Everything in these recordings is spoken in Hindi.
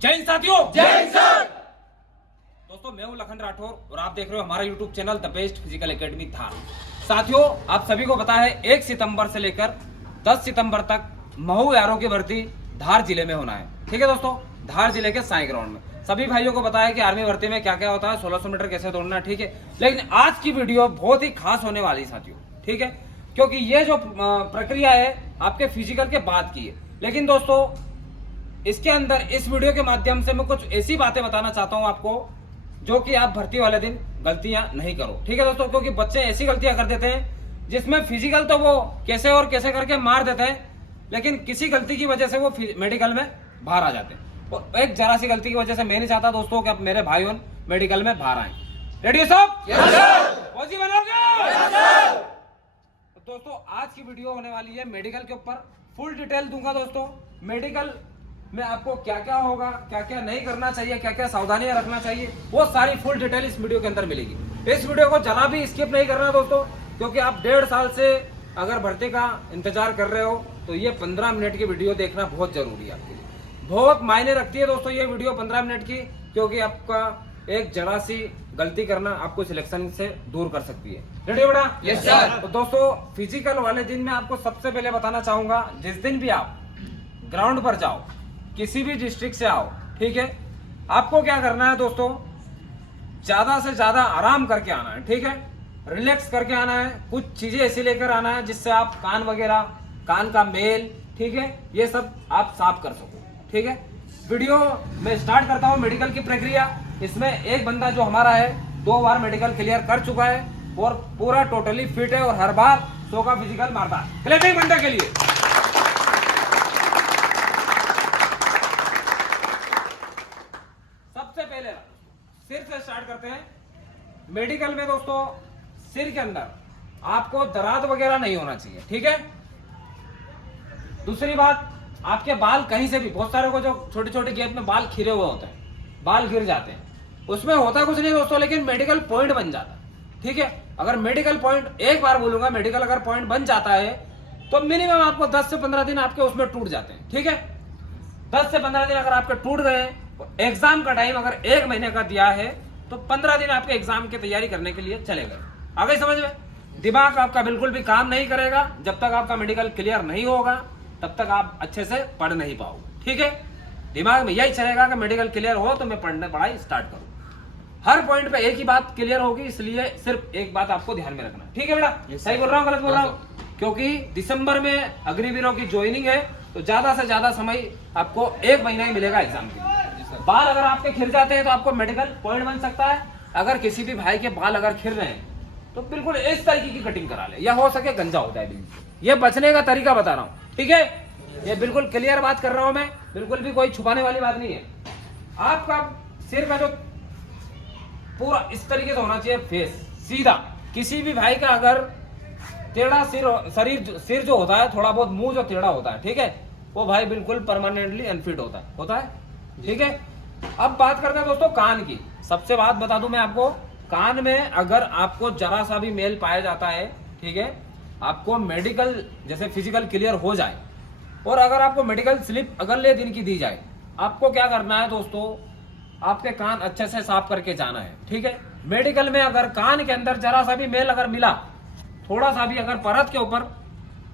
जय हिंद साथियों। जय हिंद सर। दोस्तों मैं हूं लखन राठौर और आप देख रहे हो हमारा YouTube channel the best physical academy Dhar. साथियों आप सभी को पता है 1 सितंबर से लेकर 10 सितंबर तक महू आरओ की भर्ती धार जिले में होना है। ठीक है दोस्तों, धार जिले के साई ग्राउंड में। सभी भाइयों को पता है कि आर्मी भर्ती में क्या क्या होता है, 1600 मीटर कैसे दौड़ना है। ठीक है, लेकिन आज की वीडियो बहुत ही खास होने वाली है साथियों। ठीक है, क्योंकि ये जो प्रक्रिया है आपके फिजिकल के बाद की है। लेकिन दोस्तों इसके अंदर इस वीडियो के माध्यम से मैं कुछ ऐसी बातें बताना चाहता हूं आपको जो कि आप भर्ती वाले दिन गलतियां नहीं करो। ठीक है दोस्तों, क्योंकि बच्चे ऐसी गलतियां कर देते हैं जिसमें फिजिकल तो वो कैसे और कैसे करके मार देते हैं, लेकिन किसी गलती की वजह से वो मेडिकल में बाहर आ जाते हैं। और एक जरा सी गलती की वजह से मैं नहीं चाहता दोस्तों कि अब मेरे भाई मेडिकल में बाहर आए। रेडी सब? फौजी बनोगे? दोस्तों आज की वीडियो होने वाली है मेडिकल के ऊपर। फुल डिटेल दूंगा दोस्तों। मेडिकल में आपको क्या क्या होगा, क्या क्या नहीं करना चाहिए, क्या क्या सावधानियां रखना चाहिए, वो सारी फुल डिटेल इस वीडियो के अंदर मिलेगी। इस वीडियो को जरा भी स्किप नहीं करना दोस्तों, क्योंकि आप 1.5 साल से अगर भर्ती का इंतजार कर रहे हो तो ये 15 मिनट की वीडियो देखना बहुत जरूरी है आपके लिए। बहुत मायने रखती है दोस्तों ये वीडियो 15 मिनट की, क्योंकि आपका एक जरा सी गलती करना आपको सिलेक्शन से दूर कर सकती है। रेडी बेटा? Yes sir. तो दोस्तों फिजिकल वाले दिन में आपको सबसे पहले बताना चाहूंगा, जिस दिन भी आप ग्राउंड पर जाओ, किसी भी डिस्ट्रिक्ट से आओ, ठीक है, आपको क्या करना है दोस्तों, ज्यादा से ज्यादा आराम करके आना है। ठीक है, रिलैक्स करके आना है। कुछ चीजें ऐसी लेकर आना है जिससे आप कान वगैरह, कान का मेल, ठीक है, ये सब आप साफ कर सको। ठीक है, वीडियो में स्टार्ट करता हूँ मेडिकल की प्रक्रिया। इसमें एक बंदा जो हमारा है 2 बार मेडिकल क्लियर कर चुका है और पूरा टोटली फिट है और हर बार 100 का फिजिकल मारता है। क्लैपिंग बंदे के लिए। सबसे पहले सिर से स्टार्ट करते हैं। मेडिकल में दोस्तों सिर के अंदर आपको दर्द वगैरह नहीं होना चाहिए। ठीक है, दूसरी बात, आपके बाल कहीं से भी, बहुत सारे को जो छोटे छोटे गैप में बाल खिरे हुए होते हैं, बाल गिर जाते हैं, उसमें होता कुछ नहीं दोस्तों, लेकिन मेडिकल पॉइंट बन जाता है। ठीक है, अगर मेडिकल पॉइंट, एक बार बोलूंगा, मेडिकल अगर पॉइंट बन जाता है तो मिनिमम आपको 10 से 15 दिन आपके उसमें टूट जाते हैं। ठीक है, 10 से 15 दिन अगर आपके टूट गए, एग्जाम का टाइम अगर 1 महीने का दिया है तो 15 दिन आपके एग्जाम की तैयारी करने के लिए चले गए। आ गई समझ में? दिमाग आपका बिल्कुल भी काम नहीं करेगा। जब तक आपका मेडिकल क्लियर नहीं होगा तब तक आप अच्छे से पढ़ नहीं पाओगे। ठीक है, दिमाग में यही चलेगा कि मेडिकल क्लियर हो तो मैं पढ़ाई स्टार्ट करूं। हर पॉइंट पे एक ही बात क्लियर होगी, इसलिए सिर्फ एक बात आपको ध्यान में रखना। ठीक है बेटा? सही बोल रहा हूँ, गलत बोल रहा हूँ? क्योंकि दिसंबर में अग्निवीरों की ज्वाइनिंग है तो ज्यादा से ज्यादा समय आपको 1 महीना ही मिलेगा एग्जाम के लिए। बाल अगर आपके खिर जाते हैं तो आपको मेडिकल पॉइंट बन सकता है। अगर किसी भी भाई के बाल अगर खिर रहे हैं तो बिल्कुल इस तरीके की कटिंग करा ले, या हो सके गंजा हो जाए। ये बचने का तरीका बता रहा हूँ। ठीक है, ये बिल्कुल क्लियर बात कर रहा हूं मैं, बिल्कुल भी कोई छुपाने वाली बात नहीं है। आपका सिर का जो पूरा इस तरीके से होना चाहिए, फेस सीधा। किसी भी भाई का अगर टेढ़ा सिर जो होता है, थोड़ा बहुत मुंह जो टेढ़ा होता है, ठीक है, वो भाई बिल्कुल परमानेंटली अनफिट होता है। ठीक है, अब बात करते हैं दोस्तों कान की। सबसे बात बता दूं मैं आपको, कान में अगर आपको जरा सा भी मेल पाया जाता है, ठीक है, आपको मेडिकल जैसे फिजिकल क्लियर हो जाए और अगर आपको मेडिकल स्लिप अगले दिन की दी जाए, आपको क्या करना है दोस्तों, आपके कान अच्छे से साफ करके जाना है। ठीक है, मेडिकल में अगर कान के अंदर जरा सा भी मेल अगर मिला, थोड़ा सा भी अगर परत के ऊपर,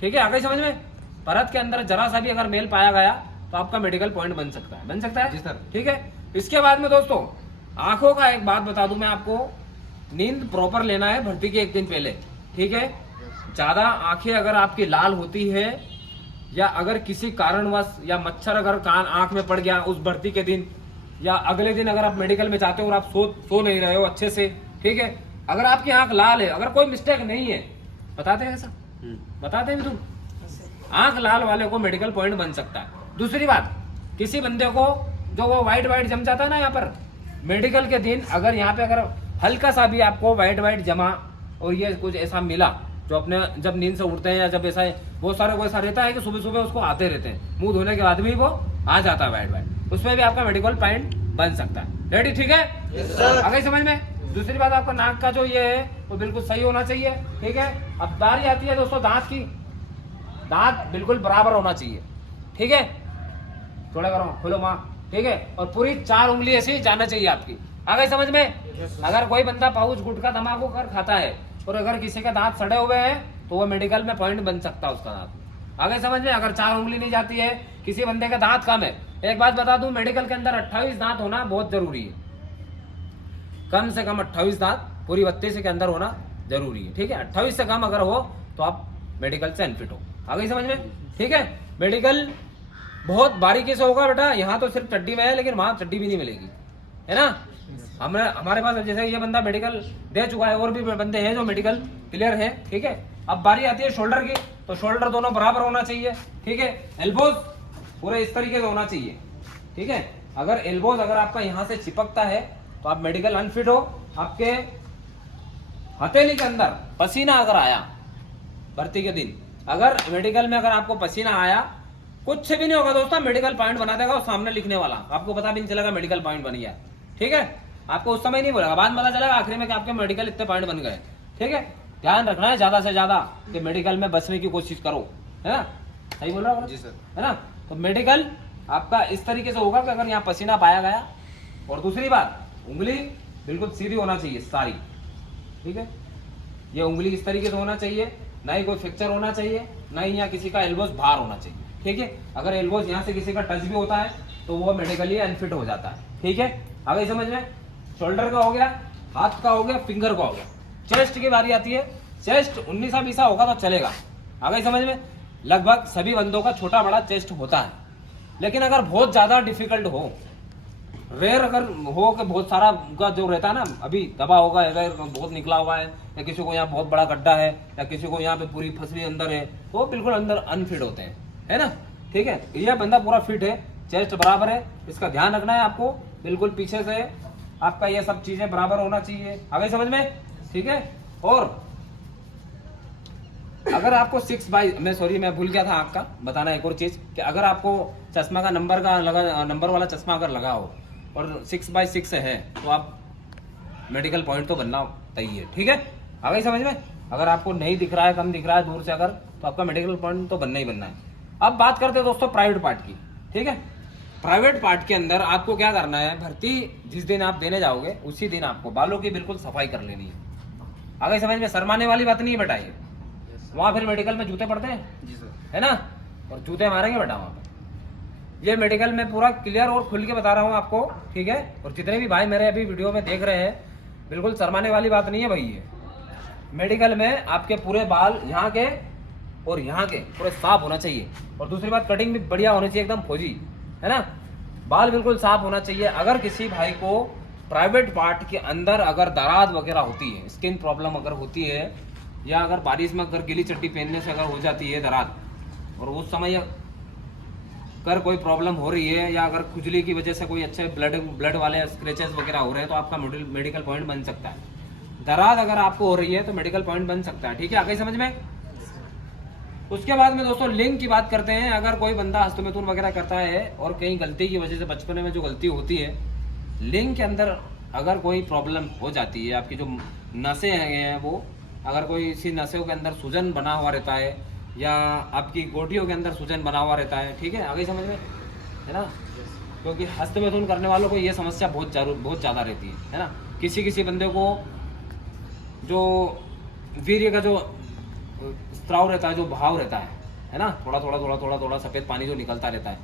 ठीक है, आगे समझ में, परत के अंदर जरा सा भी अगर मेल पाया गया तो आपका मेडिकल पॉइंट बन सकता है। जी सर। ठीक है, इसके बाद में दोस्तों आंखों का एक बात बता दूं मैं आपको, नींद प्रॉपर लेना है भर्ती के 1 दिन पहले। ठीक है, ज्यादा आंखें अगर आपकी लाल होती है या अगर किसी कारणवश या मच्छर अगर कान आंख में पड़ गया उस भर्ती के दिन या अगले दिन अगर आप मेडिकल में जाते हो और आप सो नहीं रहे हो अच्छे से, ठीक है, अगर आपकी आंख लाल है, अगर कोई मिस्टेक नहीं है, बताते हैं ऐसा, बताते हैं तुम, आंख लाल वाले को मेडिकल पॉइंट बन सकता है। दूसरी बात, किसी बंदे को जो वो व्हाइट जम जाता है ना यहाँ पर मेडिकल के दिन, अगर यहाँ पे अगर हल्का सा भी आपको व्हाइट जमा और ये कुछ ऐसा मिला, जो अपने जब नींद से उठते हैं या जब ऐसा बहुत सारे को ऐसा रहता है कि सुबह सुबह उसको आते रहते हैं, मुंह धोने के बाद भी वो आ जाता है व्हाइट, उसमें भी आपका मेडिकल पॉइंट बन सकता है। रेडी? ठीक है, अगर समझ में। दूसरी बात, आपका नाक का जो ये है वो बिल्कुल सही होना चाहिए। ठीक है, अब बारी आती है दोस्तों दांत की। दांत बिल्कुल बराबर होना चाहिए। ठीक है, थोड़ा करो, खोलो माँ, ठीक है, और पूरी 4 उंगली ऐसे ही जाना चाहिए आपकी। आ गई समझ में। अगर कोई बंदा पाउच गुटखा तम्बाकू कर खाता है और अगर किसी के दांत सड़े हुए हैं तो वो मेडिकल में पॉइंट बन सकता है उसका दांत। आ गई समझ में। अगर 4 उंगली नहीं जाती है, किसी बंदे का दांत कम है, एक बात बता दूं, मेडिकल के अंदर 28 दांत होना बहुत जरूरी है। कम से कम 28 दांत पूरी 32 के अंदर होना जरूरी है। ठीक है, 28 से कम अगर हो तो आप मेडिकल से अनफिट हो। आ गई समझ में। ठीक है, मेडिकल बहुत बारीकी से होगा बेटा। यहाँ तो सिर्फ चड्डी में है, लेकिन वहां चड्डी भी नहीं मिलेगी, है ना। हमारे पास जैसे ये बंदा मेडिकल दे चुका है, और भी बंदे हैं जो मेडिकल क्लियर है। ठीक है, अब बारी आती है शोल्डर की, तो शोल्डर दोनों बराबर होना चाहिए। ठीक है, एल्बोज पूरे इस तरीके से होना चाहिए। ठीक है, अगर एल्बोज अगर आपका यहाँ से चिपकता है तो आप मेडिकल अनफिट हो। आपके हथेली के अंदर पसीना अगर आया भर्ती के दिन, अगर मेडिकल में अगर आपको पसीना आया, कुछ भी नहीं होगा दोस्तों, मेडिकल पॉइंट बना देगा और सामने लिखने वाला, आपको पता भी नहीं चलेगा मेडिकल पॉइंट बन गया। ठीक है, आपको उस समय नहीं बोलेगा, बाद में पता चलेगा आखिरी में कि आपके मेडिकल इतने पॉइंट बन गए। ठीक है, ध्यान रखना है ज्यादा से ज्यादा कि मेडिकल में बचने की कोशिश करो, है ना। सही बोल रहा हूँ जी सर, है ना। तो मेडिकल आपका इस तरीके से होगा कि अगर यहाँ पसीना पाया गया, और दूसरी बात, उंगली बिल्कुल सीधी होना चाहिए सारी। ठीक है, ये उंगली इस तरीके से होना चाहिए, ना ही कोई फ्रैक्चर होना चाहिए, ना ही यहाँ किसी का एल्बोज बाहर होना चाहिए। ठीक है, अगर एल्बोज यहाँ से किसी का टच भी होता है तो वो मेडिकली अनफिट हो जाता है। ठीक है, आ गई समझ में। शोल्डर का हो गया, हाथ का हो गया, फिंगर का हो गया। चेस्ट की बारी आती है। चेस्ट 19-20 होगा तो चलेगा। आ गई समझ में। लगभग सभी बंदों का छोटा बड़ा चेस्ट होता है, लेकिन अगर बहुत ज्यादा डिफिकल्ट हो, रेयर अगर हो कि बहुत सारा उनका जो रहता है ना, अभी दबा होगा, रेयर बहुत निकला हुआ है, या किसी को यहाँ बहुत बड़ा गड्ढा है, या किसी को यहाँ पे पूरी फसली अंदर है, तो बिल्कुल अंदर अनफिट होते हैं, है ना। ठीक है, यह बंदा पूरा फिट है, चेस्ट बराबर है, इसका ध्यान रखना है आपको। बिल्कुल पीछे से आपका ये सब चीजें बराबर होना चाहिए। आ गई समझ में। ठीक है, और अगर आपको 6 मैं भूल गया था आपका बताना एक और चीज, कि अगर आपको चश्मा का नंबर वाला चश्मा अगर लगा हो और 6x6 है तो आप मेडिकल पॉइंट तो बनना चाहिए। ठीक है, आ गई समझ में। अगर आपको नहीं दिख रहा है, कम दिख रहा है दूर से अगर, तो आपका मेडिकल पॉइंट तो बनना ही बनना है। अब बात करते हैं दोस्तों प्राइवेट पार्ट की। ठीक है, प्राइवेट पार्ट के अंदर आपको क्या करना है, भर्ती जिस दिन आप देने जाओगे उसी दिन आपको बालों की बिल्कुल सफाई कर लेनी है। आ गई समझ में। शर्माने वाली बात नहीं है बेटा ये। वहां फिर मेडिकल में जूते पड़ते हैं जी सर, है ना, और जूते मारेंगे बेटा वहां पर। ये मेडिकल में पूरा क्लियर और खुल के बता रहा हूँ आपको। ठीक है, और जितने भी भाई मेरे अभी वीडियो में देख रहे हैं, बिल्कुल शर्माने वाली बात नहीं है भाई। ये मेडिकल में आपके पूरे बाल यहाँ के और यहाँ के पूरे साफ होना चाहिए, और दूसरी बात कटिंग भी बढ़िया होनी चाहिए, एकदम फौजी, है ना। बाल बिल्कुल साफ होना चाहिए। अगर किसी भाई को प्राइवेट पार्ट के अंदर अगर दरार वगैरह होती है, स्किन प्रॉब्लम अगर होती है, या अगर बारिश में अगर गीली चड्डी पहनने से अगर हो जाती है दरार, और उस समय अगर कोई प्रॉब्लम हो रही है, या अगर खुजली की वजह से कोई अच्छे ब्लड वाले स्क्रैचेस वगैरह हो रहे हैं, तो आपका मेडिकल पॉइंट बन सकता है। दरार अगर आपको हो रही है तो मेडिकल पॉइंट बन सकता है। ठीक है, आगे समझ में। उसके बाद में दोस्तों लिंग की बात करते हैं। अगर कोई बंदा हस्तमैथुन वगैरह करता है और कहीं गलती की वजह से बचपन में जो गलती होती है, लिंग के अंदर अगर कोई प्रॉब्लम हो जाती है, आपकी जो नसें हैं वो, अगर कोई इसी नसों के अंदर सूजन बना हुआ रहता है, या आपकी गोटियों के अंदर सूजन बना हुआ रहता है, ठीक है, आगे समझ में, है ना। क्योंकि हस्तमैथुन करने वालों को ये समस्या बहुत ज़्यादा रहती है ना। किसी बंदे को जो वीर्य का जो स्त्राव रहता है, जो भाव रहता है ना, थोड़ा सफ़ेद पानी जो निकलता रहता है,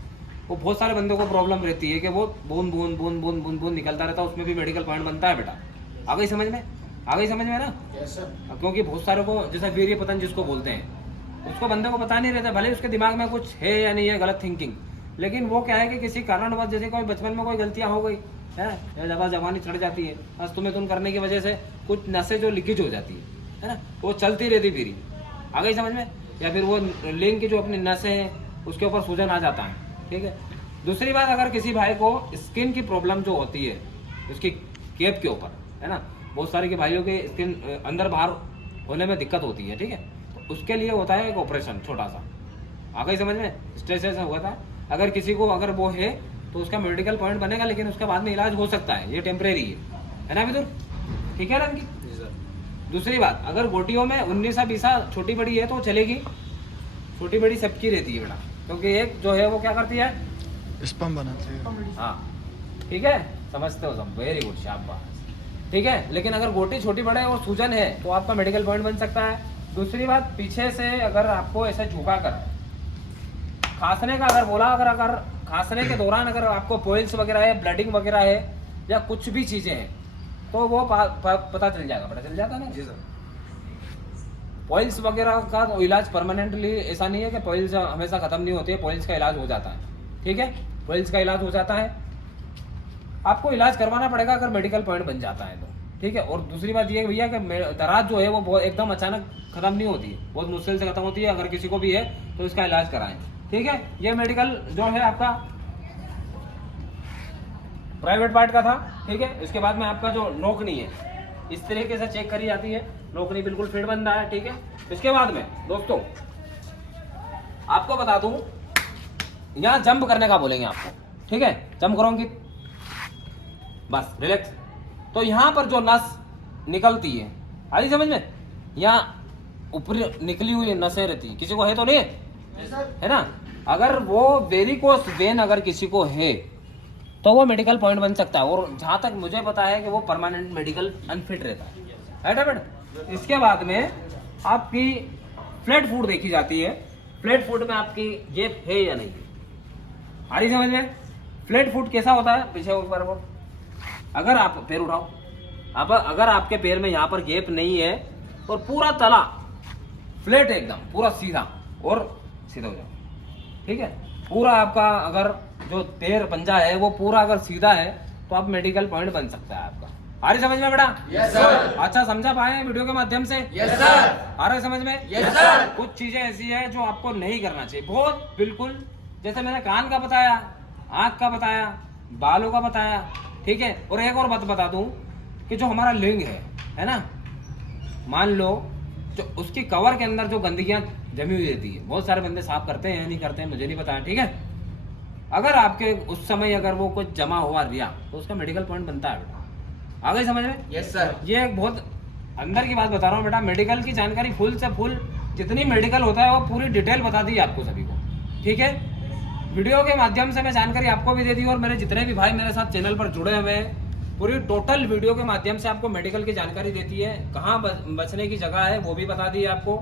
वो बहुत सारे बंदों को प्रॉब्लम रहती है कि वो बूंद बूंद निकलता रहता है, उसमें भी मेडिकल पॉइंट बनता है बेटा। आ गई समझ में, आ गई समझ में ना। क्योंकि बहुत सारे को जैसा वीर्य पतन जिसको बोलते हैं, उसको बंदे को पता नहीं रहता, भले उसके दिमाग में कुछ है या नहीं है गलत थिंकिंग, लेकिन वो क्या है कि किसी कारणवश, जैसे कोई बचपन में कोई गलतियाँ हो गई है, या ज़्यादा जवानी चढ़ जाती है, हस्तमैथुन करने की वजह से कुछ नसें जो लीकेज हो जाती है ना, वो चलती रहती फिर। आ गई समझ में। या फिर वो लिंग की जो अपनी नसें हैं उसके ऊपर सूजन आ जाता है। ठीक है। दूसरी बात, अगर किसी भाई को स्किन की प्रॉब्लम जो होती है उसकी केप के ऊपर, है ना, बहुत सारे के भाइयों के स्किन अंदर बाहर होने में दिक्कत होती है। ठीक है, तो उसके लिए होता है एक ऑपरेशन छोटा सा। आ गई समझ में। स्ट्रेस ऐसा हुआ था, अगर किसी को अगर वो है तो उसका मेडिकल पॉइंट बनेगा, लेकिन उसके बाद में इलाज हो सकता है, ये टेम्परेरी है ना मित्र, ठीक है ना इनकी। दूसरी बात, अगर गोटियों में 19-20 छोटी बड़ी है तो चलेगी, छोटी बड़ी सबकी रहती है बेटा, क्योंकि एक जो है वो क्या करती है, स्पम बनाते हैं। हाँ ठीक है, समझते हो सब, वेरी गुड, शाबाश। ठीक है, लेकिन अगर गोटी छोटी बड़े और सूजन है तो आपका मेडिकल पॉइंट बन सकता है। दूसरी बात, पीछे से अगर आपको ऐसे झुका कर खांसने का अगर बोला, अगर खांसने के दौरान अगर आपको पॉइल्स वगैरह है, ब्लडिंग वगैरह है या कुछ भी चीजें हैं तो वो पता चल जाएगा, पता चल जाता है ना। जी सर। पॉइल्स वगैरह का तो इलाज परमानेंटली ऐसा नहीं है कि पॉइल्स हमेशा खत्म नहीं होती है, पॉइल्स का इलाज हो जाता है। ठीक है, पॉइल्स का इलाज हो जाता है, आपको इलाज करवाना पड़ेगा अगर मेडिकल पॉइंट बन जाता है तो। ठीक है, और दूसरी बात ये भैया कि दराज जो है वो बहुत एकदम अचानक खत्म नहीं होती है, बहुत मुश्किल से खत्म होती है। अगर किसी को भी है तो इसका इलाज कराएं। ठीक है, ये मेडिकल जो है आपका प्राइवेट पार्ट का था। ठीक है, इसके बाद में आपका जो नोकनी है इस तरीके से चेक करी जाती है, नोकनी बिल्कुल फिट बन रहा है। ठीक है, इसके बाद में दोस्तों आपको बता दूं, यहाँ जंप करने का बोलेंगे आपको। ठीक है, जंप करोगे बस रिलैक्स। तो यहाँ पर जो नस निकलती है, आ रही समझ में, यहाँ ऊपर निकली हुई नसें रहती, किसी को है तो नहीं है ना। अगर वो वेरिकोस वेन अगर किसी को है तो वो मेडिकल पॉइंट बन सकता है, और जहाँ तक मुझे पता है कि वो परमानेंट मेडिकल अनफिट रहता है ना बेटा। इसके बाद में आपकी फ्लैट फुट देखी जाती है, फ्लैट फुट में आपकी गेप है या नहीं, आ रही समझ में। फ्लैट फुट कैसा होता है, पीछे ऊपर वो, अगर आप पैर उठाओ, अब अगर आपके पैर में यहाँ पर गैप नहीं है और पूरा तला फ्लैट है एकदम पूरा सीधा, और सीधा हो जाओ। ठीक है, पूरा आपका अगर जो पैर पंजा है वो पूरा अगर सीधा है तो आप मेडिकल पॉइंट बन सकता है आपका। आ रही समझ में बेटा? Yes sir. अच्छा समझा पाए वीडियो के माध्यम से? Yes sir. आ रहा है समझ में? Yes sir. कुछ चीजें ऐसी है जो आपको नहीं करना चाहिए, बहुत बिल्कुल, जैसे मैंने कान का बताया, आंख का बताया, बालों का बताया। ठीक है, और एक और बात बता दूं कि जो हमारा लिंग है ना, मान लो जो उसकी कवर के अंदर जो गंदगियां जमी हुई रहती है, बहुत सारे बंदे साफ करते हैं या नहीं करते हैं मुझे नहीं पता। ठीक है, अगर आपके उस समय अगर वो कुछ जमा हुआ रिया तो उसका मेडिकल पॉइंट बनता है बेटा। आ गई समझ में? Yes sir. ये एक बहुत अंदर की बात बता रहा हूँ बेटा, मेडिकल की जानकारी फुल से फुल जितनी मेडिकल होता है वो पूरी डिटेल बता दी आपको सभी को। ठीक है, वीडियो के माध्यम से मैं जानकारी आपको भी दे दी, और मेरे जितने भी भाई मेरे साथ चैनल पर जुड़े हुए हैं पूरी टोटल वीडियो के माध्यम से आपको मेडिकल की जानकारी देती है, कहाँ बचने की जगह है वो भी बता दी है आपको।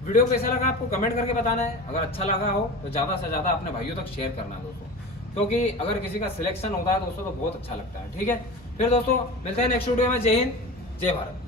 वीडियो कैसा लगा आपको कमेंट करके बताना है, अगर अच्छा लगा हो तो ज़्यादा से ज़्यादा अपने भाइयों तक शेयर करना दोस्तों, क्योंकि अगर किसी का सिलेक्शन होता है दोस्तों तो बहुत अच्छा लगता है। ठीक है, फिर दोस्तों मिलते हैं नेक्स्ट वीडियो में। जय हिंद, जय भारत।